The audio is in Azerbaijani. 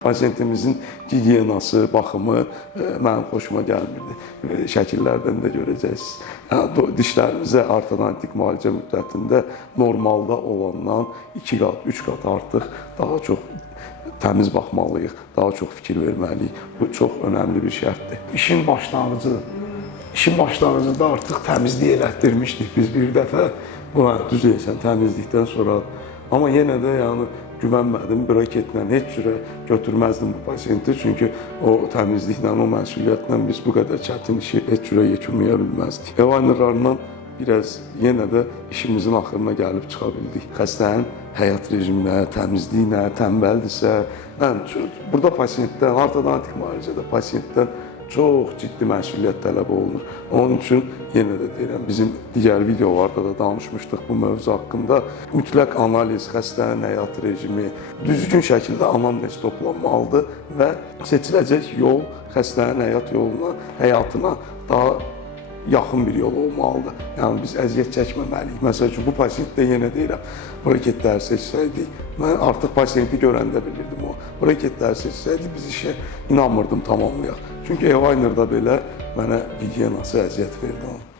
Pasiyentimizin gigiyenası, baxımı mənim xoşuma gəlmirdi. Şəkillərdən də görəcəksiniz. Dişlərimizə ortodontik müalicə müddətində normalda olandan 2 qat, 3 qat artıq daha çox təmiz baxmalıyıq, daha çox fikir verməliyik. Bu çox önəmli bir şərtdir. İşin başlanğıcında artıq təmizlik elətdirmişdik biz bir dəfə. Buna düz deyirsən, təmizlikdən sonra. Amma yenə də yəni güvənmədim, braketlə heç cürə götürməzdim bu pasiyenti. Çünki o təmizliklə, o məsuliyyətlə biz bu qədər çətin işi heç cürə yekunlaya bilməzdik. Eyelinerlarından biraz yenə də işimizin axırına gəlib çıxa bildik. Xəstənin həyat rejiminə, təmizliyinə, tənbəldirsə, burada pasiyentdən, ortodontik müalicədə pasiyentdən çox ciddi məsuliyyət tələb olunur. Onun üçün yenə də deyirəm, bizim digər videolarda da danışmışdıq bu mövzu haqqında. Mütləq analiz, xəstənin həyat rejimi düzgün şəkildə anamnez toplanmalıdır və seçiləcək yol xəstənin həyatına daha yaxın bir yol olmalıdır. Yəni biz əziyyət çəkməməliyik. Məsəl üçün bu pasiyentdə yenə deyirəm, braketləri seçsəydik, mən artıq pasiyenti görəndə bilirdim o. Braketləri seçsəydik biz işə inanmırdım tamamlayaq. Çünki eyelinerda belə mənə gigiyenası əziyyət verdi onun.